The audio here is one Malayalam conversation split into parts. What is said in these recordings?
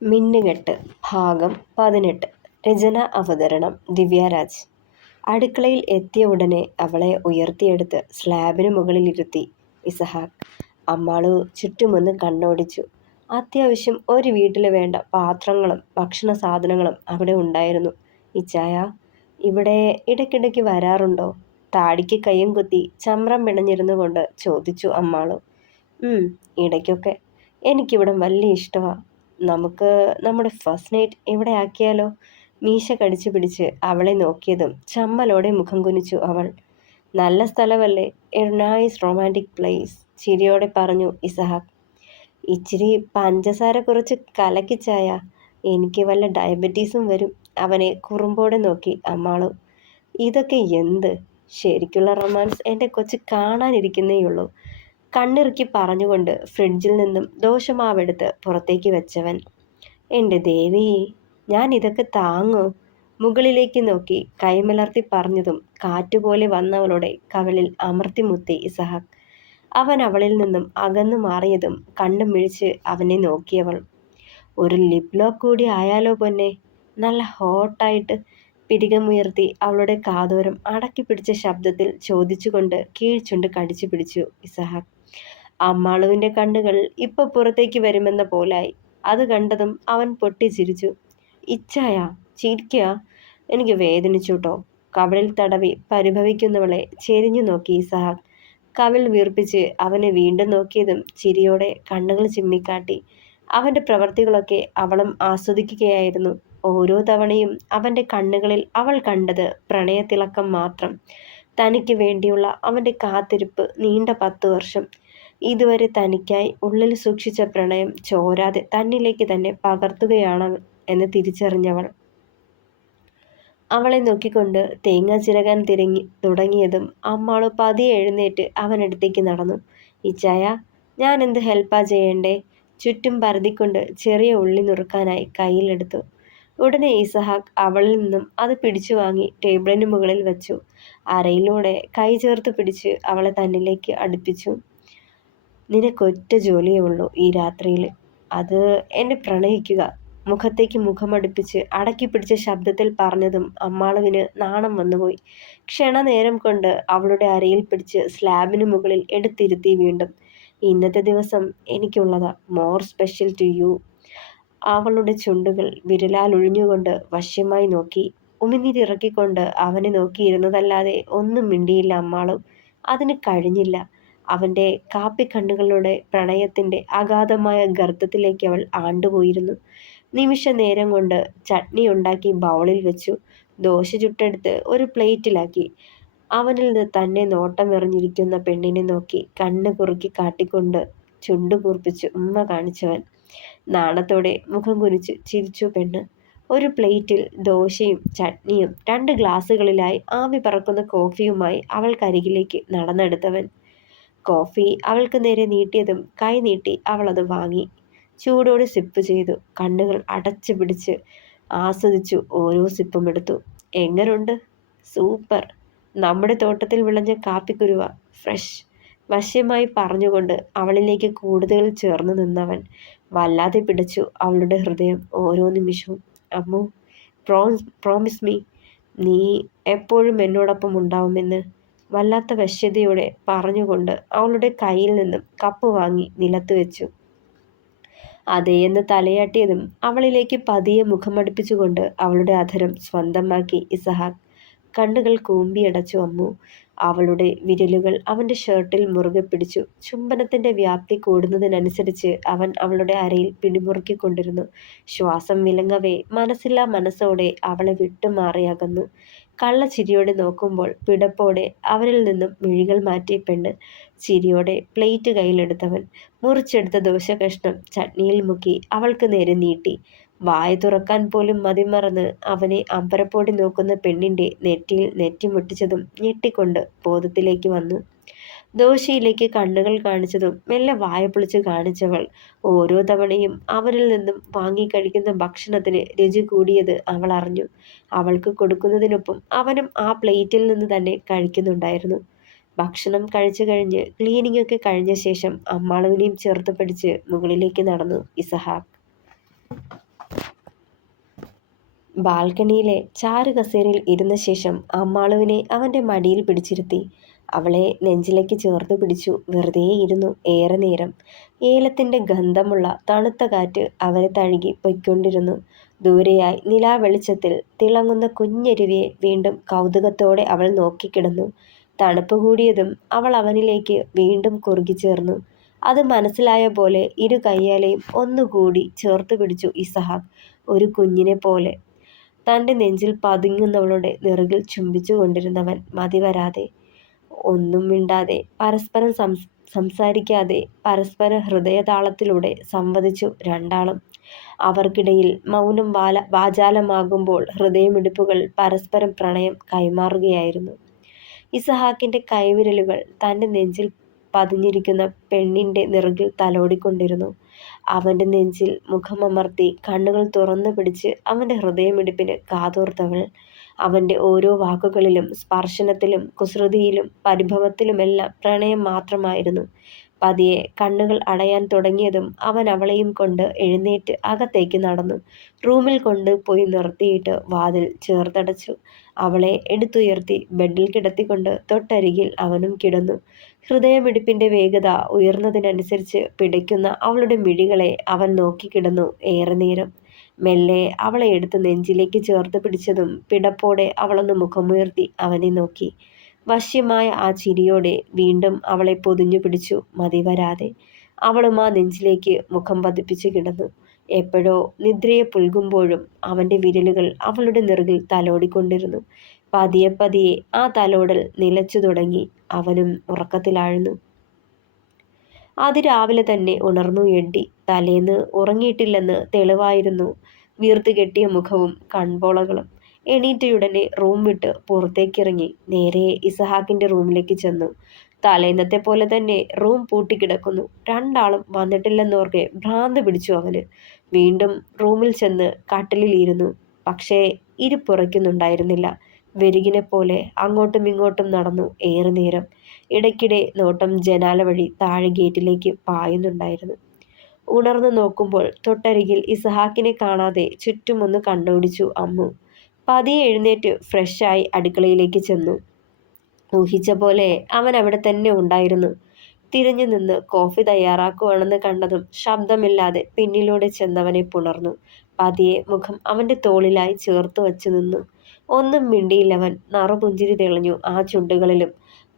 മിന്നുകെട്ട് ഭാഗം 18. രചന അവതരണം ദിവ്യരാജ്. അടുക്കളയിൽ എത്തിയ ഉടനെ അവളെ ഉയർത്തിയെടുത്ത് സ്ലാബിന് മുകളിലിരുത്തി ഇസഹാക്ക്. അമ്മാളു ചുറ്റുമൊന്ന് കണ്ണോടിച്ചു. അത്യാവശ്യം ഒരു വീട്ടിൽ വേണ്ട പാത്രങ്ങളും ഭക്ഷണ സാധനങ്ങളും അവിടെ ഉണ്ടായിരുന്നു. ഇച്ചായ ഇവിടെ ഇടയ്ക്കിടയ്ക്ക് വരാറുണ്ടോ? താടിക്ക് കയ്യും കുത്തി ചമ്രം പിണഞ്ഞിരുന്നു കൊണ്ട് ചോദിച്ചു അമ്മാളു. ഇടയ്ക്കൊക്കെ. എനിക്കിവിടം വലിയ ഇഷ്ടമാണ്. നമുക്ക് നമ്മുടെ ഫസ്റ്റ് നൈറ്റ് ഇവിടെ ആക്കിയാലോ? മീശ കടിച്ചു പിടിച്ച് അവളെ നോക്കിയതും ചമ്മലോടെ മുഖം കുനിച്ചു അവൾ. നല്ല സ്ഥലമല്ലേ, എ നൈസ് റൊമാൻറ്റിക് പ്ലേസ്, ചിരിയോടെ പറഞ്ഞു ഇസഹാക്ക്. ഇച്ചിരി പഞ്ചസാര കുറച്ച് കലക്കിച്ചായ, എനിക്ക് വല്ല ഡയബറ്റീസും വരും. അവനെ കുറുമ്പോടെ നോക്കി അമ്മാളു. ഇതൊക്കെ എന്ത്? ശരിക്കുള്ള റൊമാൻസ് എൻ്റെ കൊച്ച് കാണാനിരിക്കുന്നേയുള്ളൂ, കണ്ണിറുക്കി പറഞ്ഞുകൊണ്ട് ഫ്രിഡ്ജിൽ നിന്നും ദോശമാവെടുത്ത് പുറത്തേക്ക് വെച്ചവൻ. എൻ്റെ ദേവി, ഞാൻ ഇതൊക്കെ താങ്ങോ? മുകളിലേക്ക് നോക്കി കൈമലർത്തി പറഞ്ഞതും കാറ്റുപോലെ വന്നവളുടെ കവിളിൽ അമർത്തി മുത്തി ഇസഹാക്ക്. അവൻ അവളിൽ നിന്നും അകന്നു മാറിയതും കണ്ണും മിഴിച്ച് അവനെ നോക്കിയവൾ. ഒരു ലിപ് ലോക്ക് കൂടി ആയാലോ പൊന്നെ? നല്ല ഹോട്ടായിട്ട് പിരികമുയർത്തി അവളുടെ കാതോരം അടക്കി പിടിച്ച ശബ്ദത്തിൽ ചോദിച്ചുകൊണ്ട് കീഴ്ചുണ്ട് കടിച്ചു പിടിച്ചു ഇസഹാക്ക്. അമ്മാളുവിൻ്റെ കണ്ണുകൾ ഇപ്പൊ പുറത്തേക്ക് വരുമെന്ന പോലായി. അത് കണ്ടതും അവൻ പൊട്ടിച്ചിരിച്ചു. ഇച്ചായ ചിരിക്കുക? എനിക്ക് വേദനിച്ചുട്ടോ. കവിളിൽ തടവി പരിഭവിക്കുന്നവളെ ചെരിഞ്ഞു നോക്കി ഇസഹാക്ക്. കവിൾ വീർപ്പിച്ച് അവനെ വീണ്ടും നോക്കിയതും ചിരിയോടെ കണ്ണുകൾ ചിമ്മിക്കാട്ടി. അവൻ്റെ പ്രവൃത്തികളൊക്കെ അവളും ആസ്വദിക്കുകയായിരുന്നു. ഓരോ തവണയും അവൻ്റെ കണ്ണുകളിൽ അവൾ കണ്ടത് പ്രണയത്തിളക്കം മാത്രം. തനിക്ക് വേണ്ടിയുള്ള അവൻ്റെ കാത്തിരിപ്പ് നീണ്ട 10 വർഷം. ഇതുവരെ തനിക്കായി ഉള്ളിൽ സൂക്ഷിച്ച പ്രണയം ചോരാതെ തന്നിലേക്ക് തന്നെ പകർത്തുകയാണ് എന്ന് തിരിച്ചറിഞ്ഞവൾ. അവളെ നോക്കിക്കൊണ്ട് തേങ്ങ ചിരകാൻ തുടങ്ങിയതും അമ്മാളു പതിയെ എഴുന്നേറ്റ് അവനടുത്തേക്ക് നടന്നു. ഇച്ചായ, ഞാൻ എന്ത് ഹെൽപ്പാ ചെയ്യണ്ടേ? ചുറ്റും പരതിക്കൊണ്ട് ചെറിയ ഉള്ളി നുറുക്കാനായി കയ്യിലെടുത്തു. ഉടനെ ഇസഹാക്ക് അവളിൽ നിന്നും അത് പിടിച്ചു വാങ്ങി ടേബിളിന് മുകളിൽ വെച്ചു. അരയിലൂടെ കൈ ചേർത്ത് പിടിച്ച് അവളെ തന്നിലേക്ക് അടുപ്പിച്ചു. നിനക്കൊറ്റ ജോലിയേ ഉള്ളൂ ഈ രാത്രിയിൽ, അത് എന്നെ പ്രണയിക്കുക. മുഖത്തേക്ക് മുഖമടുപ്പിച്ച് അടക്കി പിടിച്ച ശബ്ദത്തിൽ പറഞ്ഞതും അമ്മാളുവിന് നാണം വന്നുപോയി. ക്ഷണനേരം കൊണ്ട് അവളുടെ അരയിൽ പിടിച്ച് സ്ലാബിന് മുകളിൽ എടുത്തിരുത്തി വീണ്ടും. ഇന്നത്തെ ദിവസം എനിക്കുള്ളതാ, മോർ സ്പെഷ്യൽ ടു യു. അവളുടെ ചുണ്ടുകൾ വിരലാൽ ഒഴിഞ്ഞുകൊണ്ട് വശ്യമായി നോക്കി. ഉമിനീരിറക്കിക്കൊണ്ട് അവനെ നോക്കിയിരുന്നതല്ലാതെ ഒന്നും മിണ്ടിയില്ല അമ്മാളും. അതിന് കഴിഞ്ഞില്ല. അവൻ്റെ കാപ്പിക്കണ്ണുകളുടെ പ്രണയത്തിൻ്റെ അഗാധമായ ഗർത്തത്തിലേക്ക് അവൾ ആണ്ടുപോയിരുന്നു. നിമിഷ നേരം കൊണ്ട് ചട്നി ഉണ്ടാക്കി ബൗളിൽ വെച്ചു. ദോശ ചുട്ടെടുത്ത് ഒരു പ്ലേറ്റിലാക്കി. അവനിൽ നിന്ന് തന്നെ നോട്ടമെറിഞ്ഞിരിക്കുന്ന പെണ്ണിനെ നോക്കി കണ്ണ് കുറുക്കി കാട്ടിക്കൊണ്ട് ചുണ്ടു കൂർപ്പിച്ച് ഉമ്മ കാണിച്ചവൻ. നാണത്തോടെ മുഖം കുനിച്ച് ചിരിച്ചു പെണ്ണ്. ഒരു പ്ലേറ്റിൽ ദോശയും ചട്നിയും 2 ഗ്ലാസുകളിലായി ആവി പറക്കുന്ന കോഫിയുമായി അവൾക്കരികിലേക്ക് നടന്നെടുത്തവൻ. കോഫി അവൾക്ക് നേരെ നീട്ടിയതും കൈ നീട്ടി അവൾ അത് വാങ്ങി. ചൂടോടെ സിപ്പ് ചെയ്തു. കണ്ണുകൾ അടച്ചു പിടിച്ച് ആസ്വദിച്ചു ഓരോ സിപ്പും എടുത്തു. എങ്ങനുണ്ട്? സൂപ്പർ, നമ്മുടെ തോട്ടത്തിൽ വിളഞ്ഞ കാപ്പിക്കുരുവ, ഫ്രഷ്, വശ്യമായി പറഞ്ഞുകൊണ്ട് അവളിലേക്ക് കൂടുതൽ ചേർന്ന് നിന്നവൻ. വല്ലാതെ പിടച്ചു അവളുടെ ഹൃദയം ഓരോ നിമിഷവും. അമ്മു, പ്രോമിസ് മീ, നീ എപ്പോഴും എന്നോടൊപ്പം ഉണ്ടാവുമെന്ന് വല്ലാത്ത വശ്യതയോടെ പറഞ്ഞുകൊണ്ട് അവളുടെ കയ്യിൽ നിന്നും കപ്പ് വാങ്ങി നിലത്ത് വെച്ചു. അതേയെന്ന് തലയാട്ടിയതും അവളിലേക്ക് പതിയെ മുഖമടുപ്പിച്ചുകൊണ്ട് അവളുടെ അധരം സ്വന്തമാക്കി ഇസഹാക്ക്. കണ്ണുകൾ കൂമ്പിയടച്ചു അമ്മു. അവളുടെ വിരലുകൾ അവൻ്റെ ഷർട്ടിൽ മുറുകെ പിടിച്ചു. ചുംബനത്തിൻ്റെ വ്യാപ്തി കൂടുന്നതിനനുസരിച്ച് അവൻ അവളുടെ അരയിൽ പിടിമുറുക്കിക്കൊണ്ടിരുന്നു. ശ്വാസം വിലങ്ങവേ മനസ്സില്ലാ മനസ്സോടെ അവളെ വിട്ടുമാറി അകന്നു. കള്ളച്ചിരിയോടെ നോക്കുമ്പോൾ പിടപ്പോടെ അവനിൽ നിന്നും മിഴികൾ മാറ്റിയ പെണ്ണ്. ചിരിയോടെ പ്ലേറ്റ് കയ്യിലെടുത്തവൻ. മുറിച്ചെടുത്ത ദോശ കഷ്ണം ചട്നിയിൽ മുക്കി അവൾക്ക് നേരെ നീട്ടി. വായ തുറക്കാൻ പോലും മതിമറന്ന് അവനെ അമ്പരപ്പോടെ നോക്കുന്ന പെണ്ണിൻ്റെ നെറ്റിയിൽ നെറ്റിമുട്ടിച്ചതും ഞെട്ടിക്കൊണ്ട് ബോധത്തിലേക്ക് വന്നു. ദോശയിലേക്ക് കണ്ണുകൾ കാണിച്ചതും മെല്ലെ വായ പൊളിച്ച് കാണിച്ചവൾ. ഓരോ തവണയും അവനിൽ നിന്നും വാങ്ങിക്കഴിക്കുന്ന ഭക്ഷണത്തിന് രുചി കൂടിയത് അവൾ അറിഞ്ഞു. അവൾക്ക് കൊടുക്കുന്നതിനൊപ്പം അവനും ആ പ്ലേറ്റിൽ നിന്ന് തന്നെ കഴിക്കുന്നുണ്ടായിരുന്നു. ഭക്ഷണം കഴിച്ചു കഴിഞ്ഞ് ക്ലീനിങ് ഒക്കെ കഴിഞ്ഞ ശേഷം അമ്മാളുവിനെയും ചേർത്ത് പിടിച്ച് മുകളിലേക്ക് നടന്നു ഇസഹാക്ക്. ബാൽക്കണിയിലെ ചാരുകസേരയിൽ ഇരുന്ന ശേഷം അമ്മാളുവിനെ അവൻ്റെ മടിയിൽ പിടിച്ചിരുത്തി. അവളെ നെഞ്ചിലേക്ക് ചേർത്ത് പിടിച്ചു വെറുതെ ഇരുന്നു ഏറെ നേരം. ഏലത്തിൻ്റെ ഗന്ധമുള്ള തണുത്ത കാറ്റ് അവരെ തഴുകി പൊയ്ക്കൊണ്ടിരുന്നു. ദൂരെയായി നിലാവെളിച്ചത്തിൽ തിളങ്ങുന്ന കുഞ്ഞരുവിയെ വീണ്ടും കൗതുകത്തോടെ അവൾ നോക്കിക്കിടന്നു. തണുപ്പ് കൂടിയതും അവൾ അവനിലേക്ക് വീണ്ടും കുറുകിച്ചേർന്നു. അത് മനസ്സിലായ പോലെ ഇരു കയ്യാലെയും ഒന്നുകൂടി ചേർത്ത് പിടിച്ചു ഇസഹാക്ക്. ഒരു കുഞ്ഞിനെ പോലെ തൻ്റെ നെഞ്ചിൽ പതുങ്ങുന്നവളുടെ നെറുകിൽ ചുംബിച്ചു കൊണ്ടിരുന്നവൻ മതിവരാതെ. ഒന്നും മിണ്ടാതെ പരസ്പരം സംസാരിക്കാതെ പരസ്പര ഹൃദയതാളത്തിലൂടെ സംവദിച്ചു രണ്ടാളും. അവർക്കിടയിൽ മൗനം വാചാലമാകുമ്പോൾ ഹൃദയമിടിപ്പുകൾ പരസ്പരം പ്രണയം കൈമാറുകയായിരുന്നു. ഇസഹാക്കിൻ്റെ കൈവിരലുകൾ തൻ്റെ നെഞ്ചിൽ പതിഞ്ഞിരിക്കുന്ന പെണ്ണിൻ്റെ നെറുകിൽ തലോടിക്കൊണ്ടിരുന്നു. അവൻ്റെ നെഞ്ചിൽ മുഖമമർത്തി കണ്ണുകൾ തുറന്നു പിടിച്ച് അവൻ്റെ ഹൃദയമിടിപ്പിന് കാതോർത്തവൾ. അവൻ്റെ ഓരോ വാക്കുകളിലും സ്പർശനത്തിലും കുസൃതിയിലും പരിഭവത്തിലുമെല്ലാം പ്രണയം മാത്രമായിരുന്നു. പതിയെ കണ്ണുകൾ അടയാൻ തുടങ്ങിയതും അവൻ അവളെയും കൊണ്ട് എഴുന്നേറ്റ് അകത്തേക്ക് നടന്നു. റൂമിൽ കൊണ്ട് പോയി നിർത്തിയിട്ട് വാതിൽ ചേർത്തടച്ചു. അവളെ എടുത്തുയർത്തി ബെഡിൽ കിടത്തിക്കൊണ്ട് തൊട്ടരികിൽ അവനും കിടന്നു. ഹൃദയമിടിപ്പിൻ്റെ വേഗത ഉയർന്നതിനനുസരിച്ച് പിടയ്ക്കുന്ന അവളുടെ മിഴികളെ അവൻ നോക്കിക്കിടന്നു ഏറെ നേരം. മെല്ലെ അവളെ എടുത്ത് നെഞ്ചിലേക്ക് ചേർത്ത് പിടിച്ചതും പിടപ്പോടെ അവളൊന്ന് മുഖമുയർത്തി അവനെ നോക്കി. വശ്യമായ ആ ചിരിയോടെ വീണ്ടും അവളെ പൊതിഞ്ഞു പിടിച്ചു മതിവരാതെ. അവളും ആ നെഞ്ചിലേക്ക് മുഖം പതിപ്പിച്ചു കിടന്നു. എപ്പോഴോ നിദ്രയെ പുൽകുമ്പോഴും അവൻ്റെ വിരലുകൾ അവളുടെ നെറുകിൽ തലോടിക്കൊണ്ടിരുന്നു. പതിയെ പതിയെ ആ തലോടൽ നിലച്ചു തുടങ്ങി. അവനും ഉറക്കത്തിലാഴ്ന്നു. അതിരാവിലെ തന്നെ ഉണർന്നു എഡ്ഡി. തലേന്ന് ഉറങ്ങിയിട്ടില്ലെന്ന് തെളിവായിരുന്നു വീർത്ത് കെട്ടിയ മുഖവും കൺപോളകളും. എണീറ്റയുടനെ റൂം വിട്ട് പുറത്തേക്കിറങ്ങി നേരെ ഇസഹാക്കിൻ്റെ റൂമിലേക്ക് ചെന്നു. തലേന്നത്തെ പോലെ തന്നെ റൂം പൂട്ടിക്കിടക്കുന്നു. രണ്ടാളും വന്നിട്ടില്ലെന്നോർക്കെ ഭ്രാന്ത് പിടിച്ചു അവന്. വീണ്ടും റൂമിൽ ചെന്ന് കട്ടിലിൽ ഇരുന്നു. പക്ഷേ ഇരിപ്പുറയ്ക്കുന്നുണ്ടായിരുന്നില്ല. വെരുകിനെ പോലെ അങ്ങോട്ടും ഇങ്ങോട്ടും നടന്നു ഏറെ നേരം. ഇടയ്ക്കിടെ നോട്ടം ജനാല വഴി താഴെ ഗേറ്റിലേക്ക് പായുന്നുണ്ടായിരുന്നു. ഉണർന്നു നോക്കുമ്പോൾ തൊട്ടരികിൽ ഇസഹാക്കിനെ കാണാതെ ചുറ്റുമൊന്ന് കണ്ണോടിച്ചു അമ്മു. പതിയെ എഴുന്നേറ്റ് ഫ്രഷായി അടുക്കളയിലേക്ക് ചെന്നു. ഊഹിച്ച പോലെ അവൻ അവിടെ തന്നെ ഉണ്ടായിരുന്നു. തിരിഞ്ഞു നിന്ന് കോഫി തയ്യാറാക്കുവാണെന്ന് കണ്ടതും ശബ്ദമില്ലാതെ പിന്നിലൂടെ ചെന്നവനെ പുണർന്നു. പതിയെ മുഖം അവൻ്റെ തോളിലായി ചേർത്ത് വച്ചു നിന്നു. ഒന്നും മിണ്ടിയില്ലവൻ. നറുപുഞ്ചിരി തെളിഞ്ഞു ആ ചുണ്ടുകളിലും.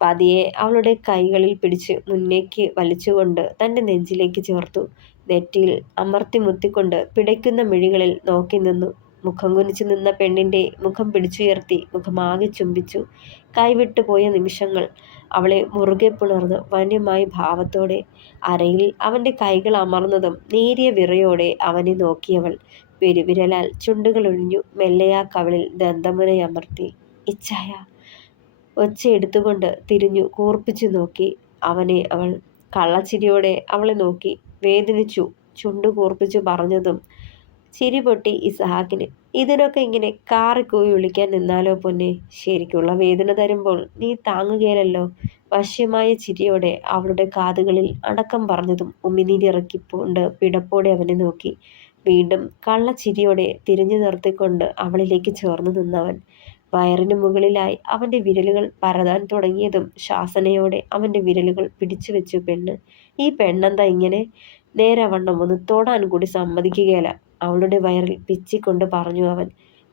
പതിയെ അവളുടെ കൈകളിൽ പിടിച്ച് മുന്നേക്ക് വലിച്ചുകൊണ്ട് തൻ്റെ നെഞ്ചിലേക്ക് ചേർത്തു. നെറ്റിയിൽ അമർത്തി മുത്തിക്കൊണ്ട് പിടയ്ക്കുന്ന മിഴികളിൽ നോക്കി നിന്നു. മുഖം കുനിച്ചു നിന്ന പെണ്ണിൻ്റെ മുഖം പിടിച്ചുയർത്തി മുഖമാകെ ചുംബിച്ചു. കൈവിട്ടുപോയ നിമിഷങ്ങൾ. അവളെ മുറുകെ പുണർന്ന് വന്യമായ ഭാവത്തോടെ അരയിൽ അവൻ്റെ കൈകൾ അമർന്നതും നേരിയ വിറയോടെ അവനെ നോക്കിയവൾ. പെരുവിരലാൽ ചുണ്ടുകൾ ഒഴിഞ്ഞു മെല്ലെയാ കവിളിൽ ദന്തമുനയമർത്തി. ഇച്ഛായ ഒച്ചയെടുത്തുകൊണ്ട് തിരിഞ്ഞു കൂർപ്പിച്ചു നോക്കി അവനെ അവൾ. കള്ളച്ചിരിയോടെ അവളെ നോക്കി. വേദനിച്ചു ചുണ്ടു കൂർപ്പിച്ചു പറഞ്ഞതും ചിരി പൊട്ടി ഇസഹാക്കിന്. ഇതിനൊക്കെ ഇങ്ങനെ കാറിക്കൂവി വിളിക്കാൻ നിന്നാലോ പൊന്നെ? ശരിക്കുള്ള വേദന തരുമ്പോൾ നീ താങ്ങുകയില്ലല്ലോ. വശ്യമായ ചിരിയോടെ അവളുടെ കാതുകളിൽ അടക്കം പറഞ്ഞതും ഉമിനീരിറക്കിക്കൊണ്ട് പിടപ്പോടെ അവനെ നോക്കി. വീണ്ടും കള്ളച്ചിരിയോടെ തിരിഞ്ഞു നിർത്തിക്കൊണ്ട് അവളിലേക്ക് ചേർന്നു നിന്നവൻ. വയറിന് മുകളിലായി അവൻ്റെ വിരലുകൾ പരതാൻ തുടങ്ങിയതും ശാസനയോടെ അവൻ്റെ വിരലുകൾ പിടിച്ചു വെച്ചു പെണ്ണ്. ഈ പെണ്ണെന്താ ഇങ്ങനെ? നേരവണ്ണം ഒന്ന് തൊടാൻ കൂടി സമ്മതിക്കുകയില്ല. അവളുടെ വയറിൽ പിച്ചിക്കൊണ്ട് പറഞ്ഞു അവൻ.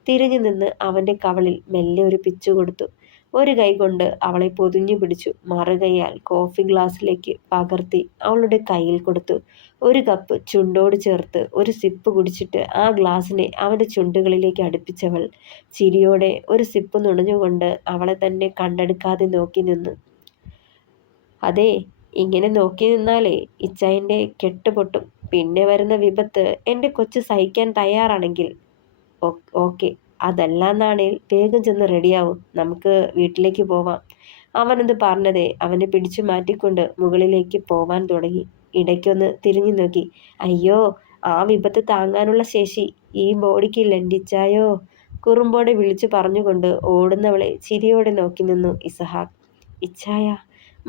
തിരിഞ്ഞു നിന്ന് അവൻ്റെ കവളിൽ മെല്ലെ ഒരു പിച്ചു കൊടുത്തു. ഒരു കൈ കൊണ്ട് അവളെ പൊതിഞ്ഞു പിടിച്ചു. മറുകൈയാൽ കോഫി ഗ്ലാസ്സിലേക്ക് പകർത്തി അവളുടെ കയ്യിൽ കൊടുത്തു. ഒരു കപ്പ് ചുണ്ടോട് ചേർത്ത് ഒരു സിപ്പ് കുടിച്ചിട്ട് ആ ഗ്ലാസ്സിനെ അവൻ്റെ ചുണ്ടുകളിലേക്ക് അടുപ്പിച്ചവൾ. ചിരിയോടെ ഒരു സിപ്പ് നുണഞ്ഞുകൊണ്ട് അവളെ തന്നെ കണ്ടെടുക്കാതെ നോക്കി നിന്നു. അതെ, ഇങ്ങനെ നോക്കി നിന്നാലേ ഇച്ചായൻ്റെ കെട്ടുപൊട്ടും. പിന്നെ വരുന്ന വിപത്ത് എൻ്റെ കൊച്ചു സഹിക്കാൻ തയ്യാറാണെങ്കിൽ ഓക്കെ. അതല്ലാന്നാണേൽ വേഗം ചെന്ന് റെഡിയാവും. നമുക്ക് വീട്ടിലേക്ക് പോവാം. അവനത് പറഞ്ഞതേ അവനെ പിടിച്ചു മാറ്റിക്കൊണ്ട് മുകളിലേക്ക് പോവാൻ തുടങ്ങി. ഇടയ്ക്കൊന്ന് തിരിഞ്ഞു നോക്കി. അയ്യോ, ആ വിപത്ത് താങ്ങാനുള്ള ശേഷി ഈ ബോഡിക്കില്ലണ്ടിച്ചായോ. കുറുമ്പോടെ വിളിച്ചു പറഞ്ഞുകൊണ്ട് ഓടുന്നവളെ ചിരിയോടെ നോക്കി നിന്നു ഇസഹാക്ക്. ഇച്ചായ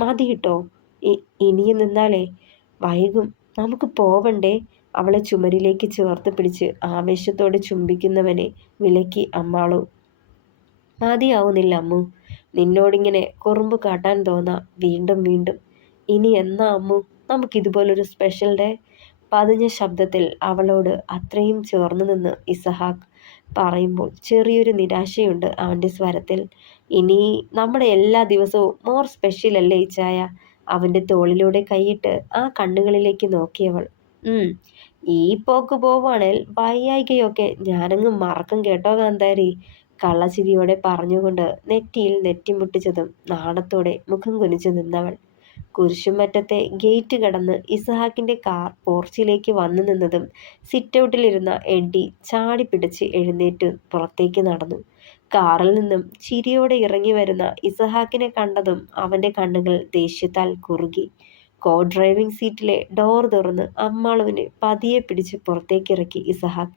മതി കിട്ടോ, ഇനിയും നിന്നാലേ വൈകും. നമുക്ക് പോവണ്ടേ? അവളെ ചുമരിലേക്ക് ചേർത്ത് പിടിച്ച് ആവേശത്തോടെ ചുംബിക്കുന്നവനെ വിലക്കി അമ്മാളു. മതിയാവുന്നില്ല അമ്മു, നിന്നോടിങ്ങനെ കുറുമ്പ് കാട്ടാൻ തോന്നാ വീണ്ടും വീണ്ടും. ഇനി എന്നാ അമ്മു നമുക്കിതുപോലൊരു സ്പെഷ്യൽ ഡേ? പതിഞ്ഞ ശബ്ദത്തിൽ അവളോട് അത്രയും ചേർന്നു നിന്ന് ഇസഹാക്ക് പറയുമ്പോൾ ചെറിയൊരു നിരാശയുണ്ട് അവൻ്റെ സ്വരത്തിൽ. ഇനി നമ്മുടെ എല്ലാ ദിവസവും മോർ സ്പെഷ്യൽ അല്ലേ ഇച്ചായ? അവൻ്റെ തോളിലൂടെ കൈയിട്ട് ആ കണ്ണുകളിലേക്ക് നോക്കിയവൾ. ഈ പോക്ക് പോവാണേൽ വയ്യായികയൊക്കെ ഞാനങ്ങ് മറക്കും കേട്ടോ കാന്താരി, കള്ളച്ചിരിയോടെ പറഞ്ഞുകൊണ്ട് നെറ്റിയിൽ നെറ്റിമുട്ടിച്ചതും നാണത്തോടെ മുഖം കുനിച്ചു നിന്നവൾ. കുരിശുമറ്റത്തെ ഗേറ്റ് കടന്ന് ഇസഹാക്കിന്റെ കാർ പോർച്ചിലേക്ക് വന്നു നിന്നതും സിറ്റൗട്ടിലിരുന്ന എഡ്ഡി ചാടിപ്പിടിച്ച് എഴുന്നേറ്റ് പുറത്തേക്ക് നടന്നു. കാറിൽ നിന്നും ചിരിയോടെ ഇറങ്ങി വരുന്ന ഇസഹാക്കിനെ കണ്ടതും അവന്റെ കണ്ണുകൾ ദേഷ്യത്താൽ കുറുകി. കോ ഡ്രൈവിംഗ് സീറ്റിലെ ഡോർ തുറന്ന് അമ്മാളുവിനെ പതിയെ പിടിച്ച് പുറത്തേക്കിറക്കി ഇസഹാക്ക്.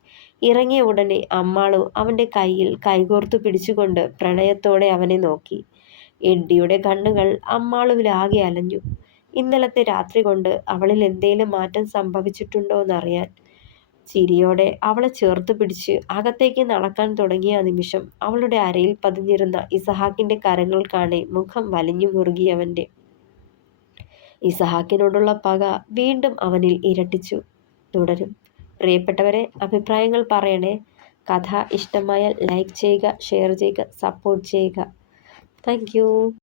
ഇറങ്ങിയ ഉടനെ അമ്മാളു അവന്റെ കയ്യിൽ കൈകോർത്തു പിടിച്ചുകൊണ്ട് പ്രണയത്തോടെ അവനെ നോക്കി. എഡ്ഡിയുടെ കണ്ണുകൾ അമ്മാളുവിലാകെ അലഞ്ഞു. ഇന്നലത്തെ രാത്രി കൊണ്ട് അവളിൽ എന്തേലും മാറ്റം സംഭവിച്ചിട്ടുണ്ടോയെന്നറിയാൻ. ചിരിയോടെ അവളെ ചേർത്ത് പിടിച്ച് അകത്തേക്ക് നടക്കാൻ തുടങ്ങിയ നിമിഷം അവളുടെ അരയിൽ പതിഞ്ഞിരുന്ന ഇസഹാക്കിന്റെ കരങ്ങൾ കാണെ മുഖം വലിഞ്ഞു മുറുകിയവന്റെ. ഇസഹാക്കിനോടുള്ള പക വീണ്ടും അവനിൽ ഇരട്ടിച്ചു. തുടരും. പ്രിയപ്പെട്ടവരെ, അഭിപ്രായങ്ങൾ പറയണേ. കഥ ഇഷ്ടമായാൽ ലൈക്ക് ചെയ്യുക, ഷെയർ ചെയ്യുക, സപ്പോർട്ട് ചെയ്യുക. Thank you.